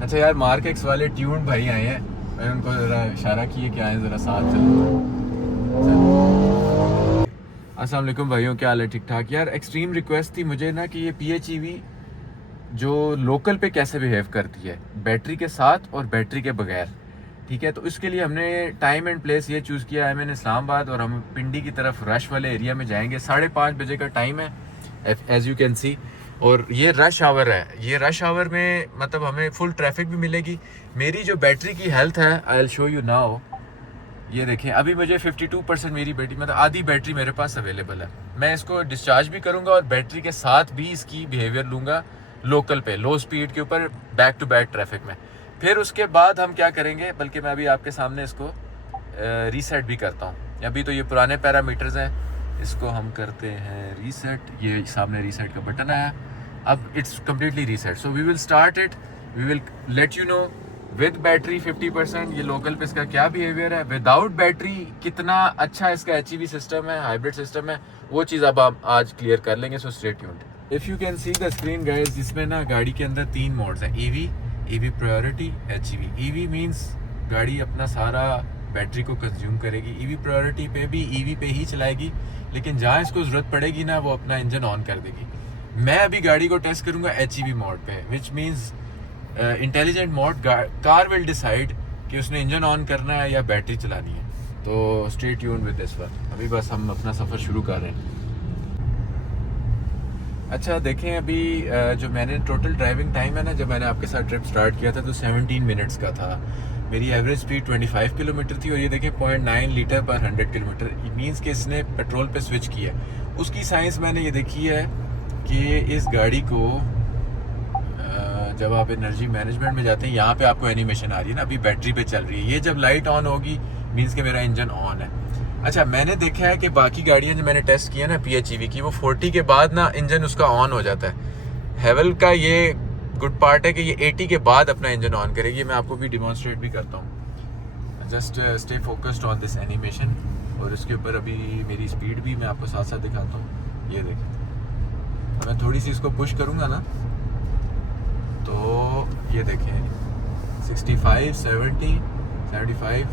अच्छा यार, mark x वाले ट्यून भाई आए हैं। मैंने उनको ज़रा इशारा किए कि आए ज़रा साथ चलो। अस्सलाम वालेकुम भाइयों, क्या हाल है? ठीक ठाक। यार एक्सट्रीम रिक्वेस्ट थी मुझे ना कि ये PHEV जो लोकल पे कैसे बिहेव करती है, बैटरी के साथ और बैटरी के बगैर। ठीक है, तो इसके लिए हमने टाइम एंड प्लेस ये चूज़ किया है, मैंने इस्लामाबाद, और हम पिंडी की तरफ रश वाले एरिया में जाएंगे। 5:30 बजे का टाइम है एज यू कैन सी, और ये रश आवर है। ये रश आवर में मतलब हमें फुल ट्रैफिक भी मिलेगी। मेरी जो बैटरी की हेल्थ है, I will show you now. ये देखें, अभी मुझे 52% मेरी बैटरी, मतलब आधी बैटरी मेरे पास अवेलेबल है। मैं इसको डिस्चार्ज भी करूंगा और बैटरी के साथ भी इसकी बिहेवियर लूँगा लोकल पे, लो स्पीड के ऊपर, बैक टू बैक ट्रैफिक में। फिर उसके बाद हम क्या करेंगे, बल्कि मैं अभी आपके सामने इसको रीसेट भी करता हूँ। अभी तो ये पुराने पैरामीटर्स हैं, इसको हम करते हैं रीसेट। ये सामने रीसेट का बटन आया, अब it's completely reset. So we will start it, we will let you know with battery 50% ये लोकल पे इसका क्या बिहेवियर है, विदाउट बैटरी कितना अच्छा इसका HEV सिस्टम है, हाइब्रिड सिस्टम है, वो चीज़ अब आप आज क्लियर कर लेंगे। So stay tuned. If you can see the screen guys, इसमें ना गाड़ी के अंदर 3 मोड्स हैं, EV priority, HEV। EV means गाड़ी अपना सारा बैटरी को कंज्यूम करेगी। EV प्रायोरिटी पे भी EV पे ही चलाएगी, लेकिन जहाँ इसको ज़रूरत पड़ेगी ना, वो अपना इंजन ऑन कर देगी। मैं अभी गाड़ी को टेस्ट करूँगा HEV मोड पे, which means intelligent mode. Car will decide कि उसने इंजन ऑन करना है या बैटरी चलानी है। तो stay tune with this one. अभी बस हम अपना सफ़र शुरू कर रहे हैं। अच्छा देखें, अभी जो मैंने टोटल ड्राइविंग टाइम है ना, जब मैंने आपके साथ ट्रिप स्टार्ट किया था तो 17 मिनट्स का था। मेरी एवरेज स्पीड 25 किलोमीटर थी, और ये देखें 0.9 लीटर पर 100 किलोमीटर। मीन्स कि इसने पेट्रोल पे स्विच किया। उसकी साइंस मैंने ये देखी है कि इस गाड़ी को जब आप एनर्जी मैनेजमेंट में जाते हैं, यहाँ पे आपको एनिमेशन आ रही है ना, अभी बैटरी पे चल रही है। ये जब लाइट ऑन होगी मीन्स कि मेरा इंजन ऑन है। अच्छा, मैंने देखा है कि बाकी गाड़ियाँ जो मैंने टेस्ट की है ना PHEV की, वो 40 के बाद ना इंजन उसका ऑन हो जाता है। हेवल का ये गुड पार्ट है कि ये 80 के बाद अपना इंजन ऑन करेगी। मैं आपको भी डिमॉन्स्ट्रेट भी करता हूँ। Just stay focused on this animation, और इसके ऊपर अभी मेरी स्पीड भी मैं आपको साथ साथ दिखाता हूँ। ये देखें, मैं थोड़ी सी इसको पुश करूँगा ना, तो ये देखें 65, 70, 75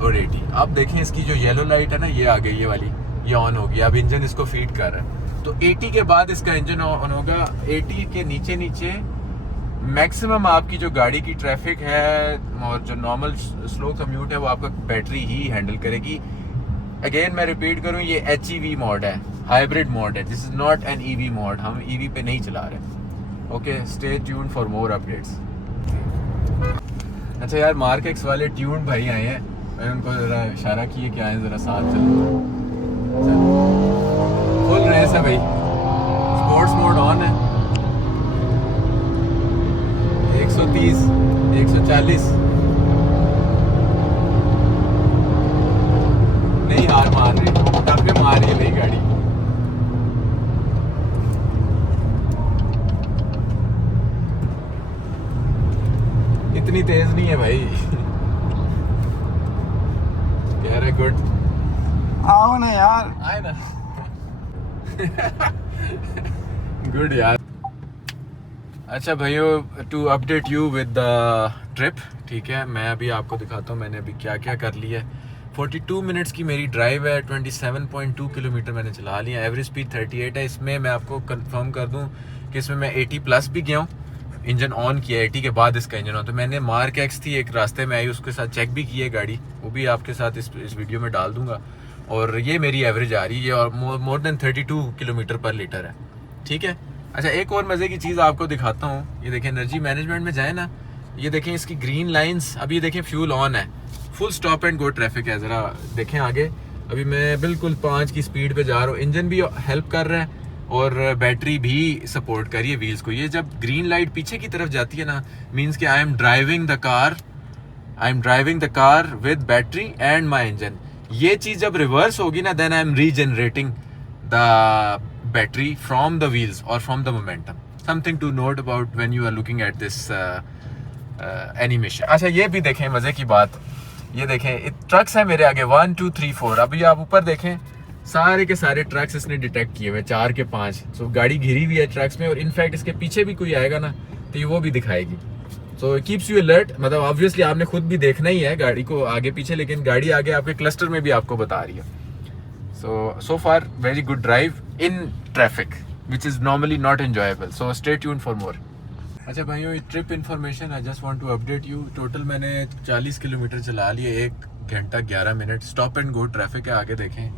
और 80। अब देखें इसकी जो येलो लाइट है ना, ये आ गई, ये वाली, ये ऑन होगी। अब इंजन इसको फीड कर रहा है, तो 80 के बाद इसका इंजन ऑन होगा। 80 के नीचे नीचे मैक्सिमम आपकी जो गाड़ी की ट्रैफिक है और जो नॉर्मल स्लो कम्यूट है, वो आपका बैटरी ही हैंडल करेगी। अगेन मैं रिपीट करूँ, ये HEV मोड है, हाइब्रिड मोड है। This is not an EV mode, हम EV पे नहीं चला रहे। Okay, stay tune for more updates. अच्छा यार, मार्क एक्स वाले ट्यून भाई आए हैं। मैंने उनको ज़रा इशारा किए कि आए ज़रा साथ चलो। फुल रेस है भाई, स्पोर्ट्स मोड ऑन है। 130, 140 नहीं हार मान रही, टक्कर मार रही है भाई गाड़ी। इतनी तेज नहीं है भाई। कह रहे गुड, आओ ना यार। आए ना। गुड यार। अच्छा भाइयों, to update you with the trip, ठीक है, मैं अभी आपको दिखाता हूँ मैंने अभी क्या क्या कर लिया है। 42 मिनट्स की मेरी ड्राइव है, 27.2 किलोमीटर मैंने चला लिया। एवरेज स्पीड 38 है। इसमें मैं आपको कंफर्म कर दूँ कि इसमें मैं 80 प्लस भी गया हूँ। इंजन ऑन किया 80 के बाद इसका इंजन ऑन। तो मैंने मार्क एक्स थी एक रास्ते में आई, उसके साथ चेक भी की है गाड़ी, वो भी आपके साथ इस वीडियो में डाल दूंगा। और ये मेरी एवरेज आ रही है, और more than 32 kilometre per litre है। ठीक है। अच्छा, एक और मज़े की चीज़ आपको दिखाता हूँ। ये देखें, एनर्जी मैनेजमेंट में जाए ना, ये देखें इसकी ग्रीन लाइंस, अभी ये देखें फ्यूल ऑन है, full stop and go traffic है। ज़रा देखें आगे, अभी मैं बिल्कुल 5 की स्पीड पे जा रहा हूँ। इंजन भी हेल्प कर रहा है और बैटरी भी सपोर्ट कर रही है व्हील्स को। ये जब ग्रीन लाइट पीछे की तरफ जाती है ना, मीन्स कि I am driving the car with battery and my engine. ये चीज़ जब रिवर्स होगी ना, then I am regenerating the battery from the wheels और from the momentum. Something to note about when you are looking at this animation. अच्छा, ये भी देखें मज़े की बात, ये देखें ट्रक्स हैं मेरे आगे 1 2 3 4। अभी आप ऊपर देखें, सारे के सारे ट्रक्स इसने डिटेक्ट किए हुए, 4 के 5। सो गाड़ी घिरी हुई है ट्रक्स में, और इनफैक्ट इसके पीछे भी कोई आएगा ना तो ये वो भी दिखाएगी। सो कीप्स यू अलर्ट, मतलब ऑब्वियसली आपने खुद भी देखना ही है गाड़ी को आगे पीछे, लेकिन गाड़ी आगे आपके क्लस्टर में भी आपको बता रही है। so far very good drive in traffic which is normally not enjoyable, so stay tuned for more। अच्छा भाइयों, trip information I just want to update you. Total मैंने 40 किलोमीटर चला लिए, 1 घंटा 11 minute, stop and go traffic है आगे देखें।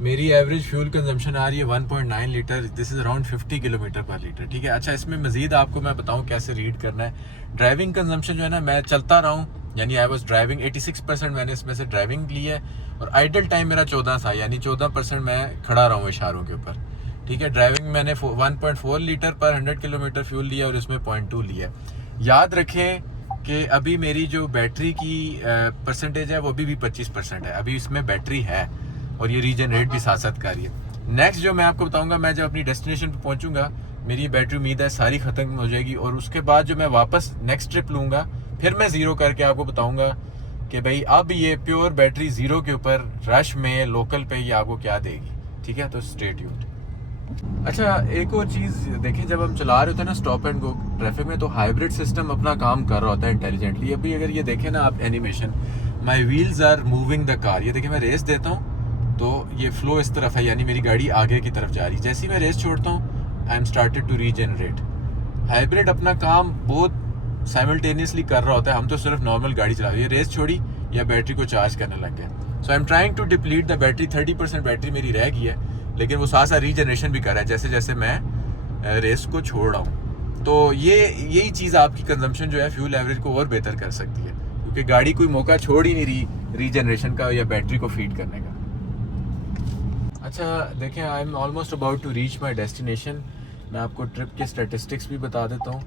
मेरी एवरेज फ्यूल कंजम्पशन आ रही है 1.9 litre, this is around 50 kilometre per litre, ठीक है। अच्छा, इसमें मजीद आपको मैं बताऊँ कैसे रीड करना है। ड्राइविंग कंजम्पशन जो है ना, मैं चलता रहा हूँ, यानी आई वॉज ड्राइविंग 86% मैंने इसमें से ड्राइविंग ली है, और आइडल टाइम मेरा 14 था, यानी 14% मैं खड़ा रहा हूँ इशारों के ऊपर, ठीक है। ड्राइविंग मैंने 1.4 लीटर पर 100 किलोमीटर फ्यूल लिया और इसमें 0.2 लिया। याद रखें कि अभी मेरी जो बैटरी की परसेंटेज है वो अभी भी 25% है, अभी इसमें बैटरी है और ये रीजनरेट भी साथ साथ कर रही है। नेक्स्ट जो मैं आपको बताऊंगा, मैं जब अपनी डेस्टिनेशन पे पहुंचूंगा, मेरी बैटरी उम्मीद है सारी ख़त्म हो जाएगी, और उसके बाद जो मैं वापस नेक्स्ट ट्रिप लूँगा, फिर मैं ज़ीरो करके आपको बताऊँगा कि भाई अब ये प्योर बैटरी ज़ीरो के ऊपर रश में लोकल पे ये आपको क्या देगी, ठीक है। तो स्टे ट्यून्ड। अच्छा, एक और चीज़ देखें, जब हम चला रहे होते हैं ना स्टॉप एंड गो ट्रैफिक में, तो हाइब्रिड सिस्टम अपना काम कर रहा होता है इंटेलिजेंटली। अभी अगर ये देखें ना आप animation, my wheels are moving the car, ये देखें मैं रेस देता हूँ तो ये फ्लो इस तरफ है, यानी मेरी गाड़ी आगे की तरफ जा रही है। जैसे ही मैं रेस छोड़ता हूँ, I am started to regenerate. Hybrid अपना काम बहुत साइमल्टेनियसली कर रहा होता है, हम तो सिर्फ नॉर्मल गाड़ी चला रहे हैं, रेस छोड़ी या बैटरी को चार्ज करने लग गए। So I am trying to deplete the battery, 30% battery मेरी रह गई है, लेकिन वो साथ साथ रीजनरेशन भी कर रहा है जैसे जैसे मैं रेस को छोड़ रहा हूँ। तो यही चीज़ आपकी कंजम्पशन जो है फ्यूल एवरेज को और बेहतर कर सकती है, क्योंकि गाड़ी कोई मौका छोड़ ही नहीं रही रीजनरेशन का या बैटरी को फीड करने का। अच्छा देखें, I am almost about to reach my destination. मैं आपको ट्रिप के स्टेटिस्टिक्स भी बता देता हूँ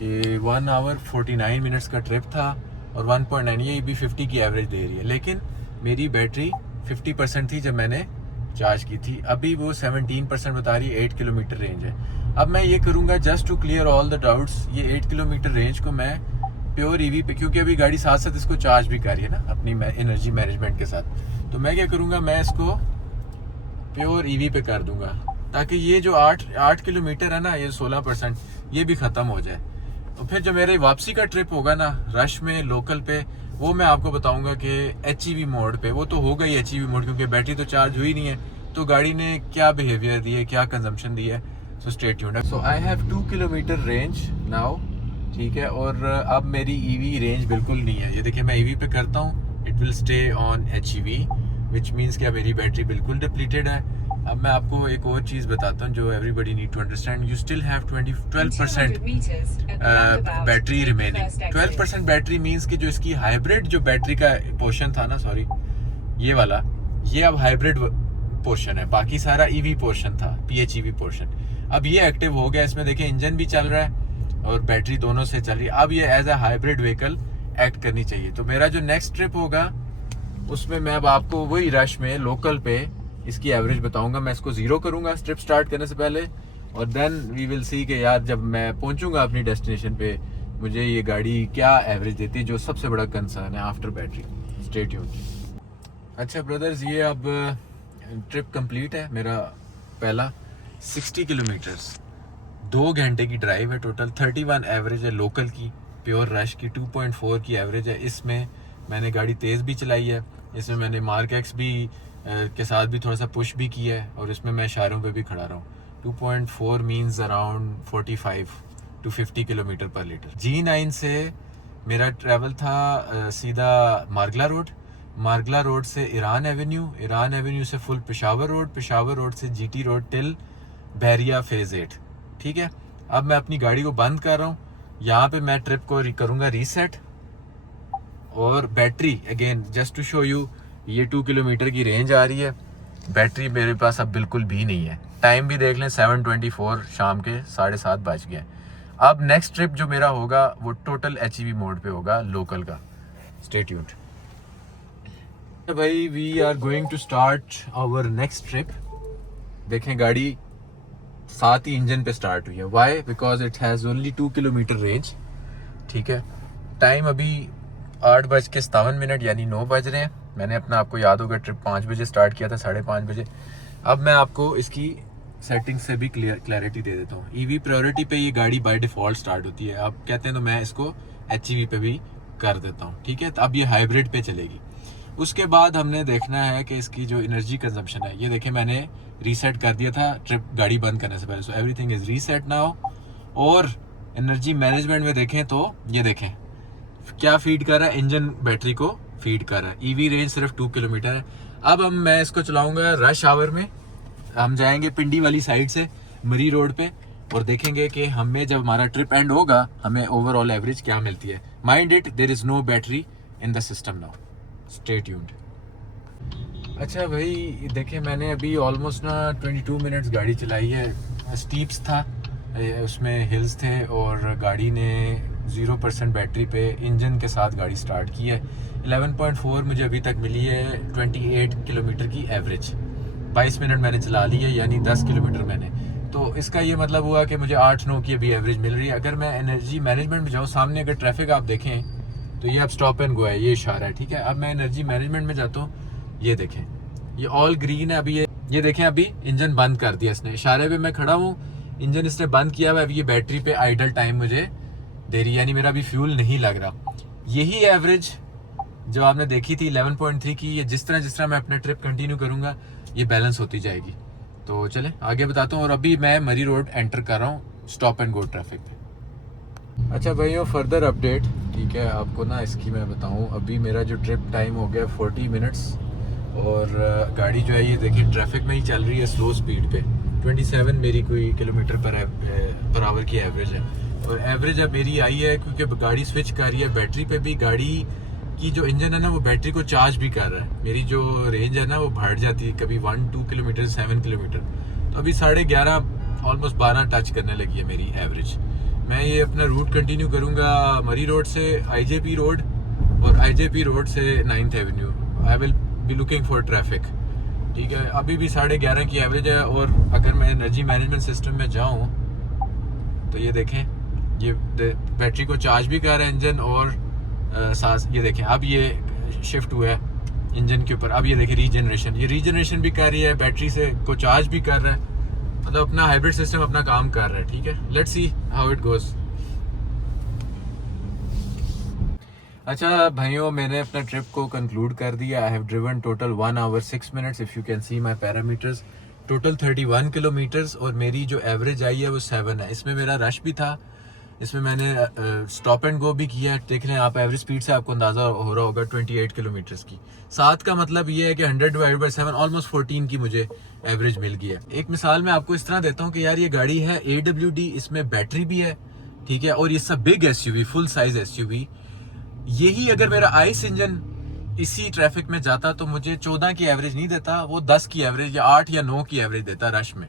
कि 1 आवर 49 मिनट्स का ट्रिप था, और 1.9 ये भी 50 की एवरेज दे रही है, लेकिन मेरी बैटरी 50% थी जब मैंने चार्ज की थी, अभी वो 17% बता रही है। 8 किलोमीटर रेंज है। अब मैं ये करूँगा just to clear all the doubts, ये 8 किलोमीटर रेंज को मैं प्योर ईवी पे, क्योंकि अभी गाड़ी साथ साथ इसको चार्ज भी कर रही है ना अपनी एनर्जी मैनेजमेंट के साथ, तो मैं क्या करूँगा, मैं इसको प्योर ईवी पे कर दूंगा, ताकि ये जो 8 किलोमीटर है ना, ये 16% ये भी ख़त्म हो जाए। तो फिर जो मेरे वापसी का ट्रिप होगा ना रश में लोकल पे, वो मैं आपको बताऊंगा कि HEV मोड पे, वो तो होगा ही HEV मोड, क्योंकि बैटरी तो चार्ज हुई नहीं है, तो गाड़ी ने क्या बिहेवियर दी है, क्या कंजम्पशन दी है। So stay tuned. So I have 2 kilometre range now, ठीक है। और अब मेरी EV रेंज बिल्कुल नहीं है, ये देखिए मैं EV पे करता हूँ, it will stay on HEV, which means कि मेरी बैटरी बिल्कुल डिप्लीटेड है। अब मैं आपको एक और चीज़ बताता हूँ जो everybody need to understand, you still have 12% battery remaining. 12% battery means कि जो इसकी हाइब्रिड जो बैटरी का पोर्शन था ना, सॉरी ये वाला, ये अब हाइब्रिड पोर्शन है, बाकी सारा EV पोर्शन था, PHEV पोर्शन। अब ये एक्टिव हो गया, इसमें देखिए इंजन भी चल रहा है और बैटरी दोनों से चल रही है। अब ये as a hybrid vehicle act करनी चाहिए। तो मेरा जो नेक्स्ट ट्रिप होगा उसमें मैं अब आपको वही रश में लोकल पे इसकी एवरेज बताऊंगा। मैं इसको ज़ीरो करूंगा ट्रिप स्टार्ट करने से पहले, और देन वी विल सी कि यार जब मैं पहुंचूंगा अपनी डेस्टिनेशन पे मुझे ये गाड़ी क्या एवरेज देती है, जो सबसे बड़ा कंसर्न है आफ्टर बैटरी। Stay tuned. अच्छा ब्रदर्स, ये अब ट्रिप कंप्लीट है मेरा पहला 60 किलोमीटर्स, 2 घंटे की ड्राइव है टोटल। 31 एवरेज है लोकल की, प्योर रश की 2.4 की एवरेज है। इसमें मैंने गाड़ी तेज़ भी चलाई है, इसमें मैंने मार्क एक्स भी के साथ भी थोड़ा सा पुश भी किया है, और इसमें मैं इशारों पे भी खड़ा रहा हूँ। 2.4 means around 45 to 50 kilometre per litre. G9 से मेरा ट्रैवल था सीधा मार्गला रोड से ईरान एवेन्यू से फुल पेशावर रोड से GT road till Bahria phase 8, ठीक है। अब मैं अपनी गाड़ी को बंद कर रहा हूँ, यहाँ पे मैं ट्रिप को करूँगा रीसेट, और battery again just to show you, ये 2 किलोमीटर की रेंज आ रही है, बैटरी मेरे पास अब बिल्कुल भी नहीं है। टाइम भी देख लें 7:24 शाम के 7:30 बज गए। अब नेक्स्ट ट्रिप जो मेरा होगा वो टोटल HEV मोड पे होगा लोकल का। स्टे ट्यून्ड भाई, we are going to start our next trip. देखें गाड़ी साथ ही इंजन पे स्टार्ट हुई है, why, because it has only 2 kilometre range, ठीक है। टाइम अभी 8:57 यानी 9 बज रहे हैं। मैंने अपना, आपको याद होगा ट्रिप 5 बजे स्टार्ट किया था, 5:30 बजे। अब मैं आपको इसकी सेटिंग से भी क्लैरिटी दे देता हूँ। ईवी प्रायोरिटी पे ये गाड़ी बाय डिफ़ॉल्ट स्टार्ट होती है, आप कहते हैं तो मैं इसको HEV पे भी कर देता हूँ, ठीक है। तो अब ये हाइब्रिड पे चलेगी। उसके बाद हमने देखना है कि इसकी जो एनर्जी कंजम्पशन है, ये देखें मैंने रीसेट कर दिया था ट्रिप गाड़ी बंद करने से पहले, so everything is reset now. और एनर्जी मैनेजमेंट में देखें तो ये देखें क्या फीड कर रहा है, इंजन बैटरी को फीड कर रहा है। ईवी रेंज सिर्फ 2 किलोमीटर है। अब मैं इसको चलाऊंगा रश आवर में। हम जाएंगे पिंडी वाली साइड से मरी रोड पे और देखेंगे कि हमें जब हमारा ट्रिप एंड होगा हमें ओवरऑल एवरेज क्या मिलती है। Mind it, there is no battery in the system now, stay tuned. अच्छा भाई देखें, मैंने अभी ऑलमोस्ट ना 22 मिनट्स गाड़ी चलाई है। स्टीप्स था, उसमें हिल्स थे और गाड़ी ने 0% बैटरी पे इंजन के साथ गाड़ी स्टार्ट की है। 11.4 मुझे अभी तक मिली है 28 किलोमीटर की एवरेज। 22 मिनट मैंने चला ली है, यानी 10 किलोमीटर मैंने। तो इसका ये मतलब हुआ कि मुझे 8-9 की अभी एवरेज मिल रही है। अगर मैं एनर्जी मैनेजमेंट में जाऊँ, सामने अगर ट्रैफिक आप देखें तो ये अब स्टॉप एंड गो है, ये इशारा है, ठीक है। अब मैं एनर्जी मैनेजमेंट में जाता हूँ, ये देखें ये ऑल ग्रीन है। अभी ये देखें अभी इंजन बंद कर दिया इसने, इशारे पे मैं खड़ा हूँ, इंजन इसने बंद किया हुआ है। अभी ये बैटरी पे आइडल टाइम मुझे दे रही है, यानी मेरा अभी फ्यूल नहीं लग रहा। यही एवरेज जो आपने देखी थी 11.3 की, ये जिस तरह मैं अपना ट्रिप कंटिन्यू करूँगा ये बैलेंस होती जाएगी। तो चलें आगे बताता हूँ। और अभी मैं मरी रोड एंटर कर रहा हूँ स्टॉप एंड गो ट्रैफिक पे। अच्छा भाइयों, फर्दर अपडेट, ठीक है, आपको ना इसकी मैं बताऊँ। अभी मेरा जो ट्रिप टाइम हो गया 40 मिनट्स और गाड़ी जो है ये देखिए ट्रैफिक में ही चल रही है स्लो स्पीड पे। 27 मेरी कोई किलोमीटर पर आवर की एवरेज है। और एवरेज अब मेरी आई है क्योंकि गाड़ी स्विच कर रही है बैटरी पे भी। गाड़ी की जो इंजन है ना वो बैटरी को चार्ज भी कर रहा है। मेरी जो रेंज है ना वो बढ़ जाती है, कभी 1-2 किलोमीटर 7 किलोमीटर। तो अभी 11:30 ऑलमोस्ट 12 टच करने लगी है मेरी एवरेज। मैं ये अपना रूट कंटिन्यू करूँगा मरी रोड से IJP रोड और IJP रोड से 9th Avenue. I will be looking for traffic, ठीक है। अभी भी 11:30 की एवरेज है। और अगर मैं एनर्जी मैनेजमेंट सिस्टम में जाऊँ तो ये देखें ये बैटरी को चार्ज भी कर रहा है इंजन। और साथ ये देखें अब ये शिफ्ट हुआ है इंजन के ऊपर। अब ये देखें रीजनरेशन, ये रीजनरेशन भी कर रही है, बैटरी से को चार्ज भी कर रहा है। मतलब अपना हाइब्रिड सिस्टम अपना काम कर रहा है, ठीक है। Let's see how it goes. अच्छा भाइयों, मैंने अपना ट्रिप को कंक्लूड कर दिया। I have driven total 1 hour 6 minutes। If you can see my parameters, total 31 kilometres और मेरी जो एवरेज आई है वो 7 है। इसमें मेरा रश भी था, इसमें मैंने स्टॉप एंड गो भी किया। देख लें आप, एवरेज स्पीड से आपको अंदाज़ा हो रहा होगा 28 किलोमीटर्स की। 7 का मतलब ये है कि 100/7 ऑलमोस्ट 14 की मुझे एवरेज मिल गई है। एक मिसाल मैं आपको इस तरह देता हूँ कि यार ये गाड़ी है AWD, इसमें बैटरी भी है, ठीक है। और ये सब big SUV, full size SUV। यही अगर मेरा आइस इंजन इसी ट्रैफिक में जाता तो मुझे 14 की एवरेज नहीं देता, वो 10 की एवरेज या 8 या 9 की एवरेज देता रश में।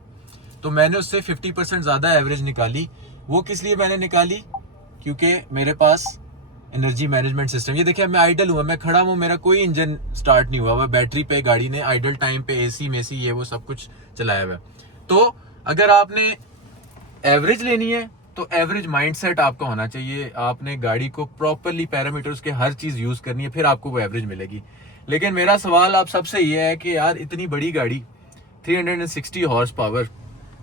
तो मैंने उससे 50% ज़्यादा एवरेज निकाली। वो किस लिए मैंने निकाली? क्योंकि मेरे पास एनर्जी मैनेजमेंट सिस्टम, ये देखिए मैं आइडल हुआ, मैं खड़ा हूँ, मेरा कोई इंजन स्टार्ट नहीं हुआ हुआ, बैटरी पे गाड़ी ने आइडल टाइम पे AC में ये वो सब कुछ चलाया हुआ है। तो अगर आपने एवरेज लेनी है तो एवरेज माइंडसेट आपका होना चाहिए। आपने गाड़ी को प्रॉपरली पैरामीटर्स के हर चीज़ यूज़ करनी है, फिर आपको वो एवरेज मिलेगी। लेकिन मेरा सवाल आप सबसे ये है कि यार इतनी बड़ी गाड़ी 360 हॉर्स पावर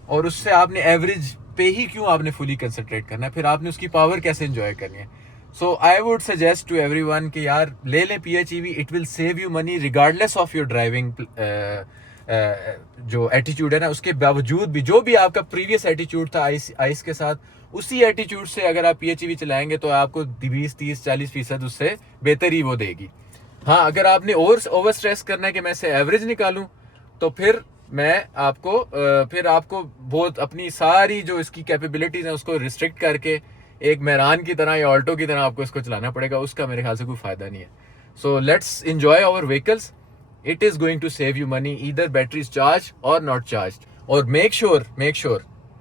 और उससे आपने एवरेज पे ही क्यों आपने फुली कंसंट्रेट करना है, फिर आपने उसकी पावर कैसे एंजॉय करनी है। So I would suggest to everyone कि यार ले लें PHEV, it will save you money regardless of your driving जो एटीट्यूड है ना, उसके बावजूद भी जो भी आपका प्रीवियस एटीट्यूड था आइस के साथ, उसी एटीट्यूड से अगर आप PHEV चलाएंगे तो आपको 20-30-40% उससे बेहतर ही वो देगी। हाँ, अगर आपने ओवर स्ट्रेस करना है कि मैं इसे एवरेज निकालूं तो फिर आपको बहुत अपनी सारी जो इसकी कैपेबिलिटीज है उसको रिस्ट्रिक्ट करके एक मेहरान की तरह या ऑल्टो की तरह आपको इसको चलाना पड़ेगा। उसका मेरे ख्याल से कोई फायदा नहीं है। So let's enjoy our vehicles, it is going to save you money, either battery is charge और नॉट चार्ज। और मेक श्योर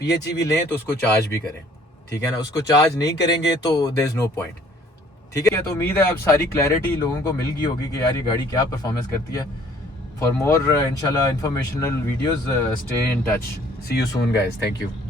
PHEV लें तो उसको चार्ज भी करें, ठीक है ना। उसको चार्ज नहीं करेंगे तो देयर इज नो पॉइंट, ठीक है। तो उम्मीद है अब सारी क्लैरिटी लोगों को मिल गई होगी कि यार ये गाड़ी क्या परफॉर्मेंस करती है। For more inshallah informational videos, stay in touch. See you soon guys. Thank you.